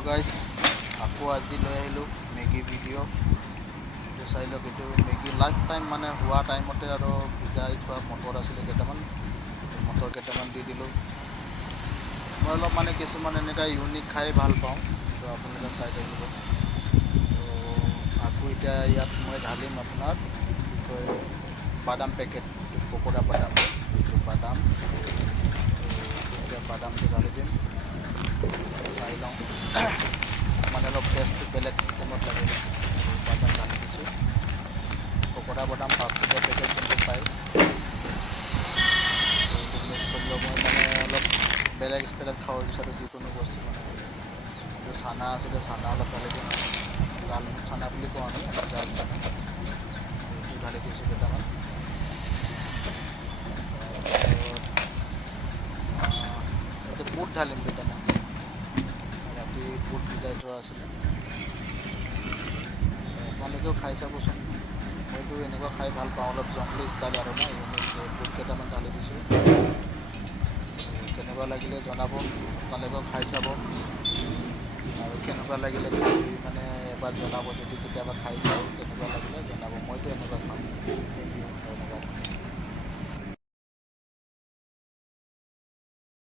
hello guys आपको आज লৈ আহিলো মেগি ভিডিঅ' তো চাই লওক এইটো মেগি লাষ্ট টাইম মানে হোৱা টাইমতে আৰু ভিজাই থোৱা মটৰ আছিলে কেইটামান মটৰ কেইটামান দি দিলোঁ মই অলপ মানে কিছুমান এনেকুৱা ইউনিক খাই ভাল পাওঁ তো আপোনালোকে চাই থাকিব তো আকৌ এতিয়া ইয়াত মই ঢালিম আপোনাৰ কি কয় বাদাম পেকেট পকোৰা বাদাম এইটো বাদাম এতিয়া বাদামটো ঢালি দিম চাই লওঁ মানে অলপ টেষ্টটো বেলেগ চিষ্টেমত লাগে বাদাম ঢালি দিছোঁ পকোৰা বাদাম 5 টকীয়া পেকেট কিন্তু পায় মিক্স কৰি মই মানে অলপ বেলেগ ষ্টাইলত খাব বিচাৰোঁ যিকোনো বস্তু মানে এইটো চানা আছিলে চানা অলপ ঢালি দিম জাল চানা বুলি কোৱা আমি জাল চানা এইটো ঢালি দিছোঁ কেইটামান এইটো বুট ঢালিম কেইটামান ৰাতি বুট ভিজাই থোৱা আছিলে আপোনালোকেও খাই চাবচোন মইতো এনেকুৱা খাই ভাল পাওঁ অলপ জংলী ষ্টাইল আৰু না বুট কেইটামান ঢালি দিছোঁ কেনেকুৱা লাগিলে জনাব আপোনালোকেও খাই চাব আৰু কেনেকুৱা লাগিলে মানে এবাৰ জনাব যদি কেতিয়াবা খাই চাওঁ কেনেকুৱা লাগে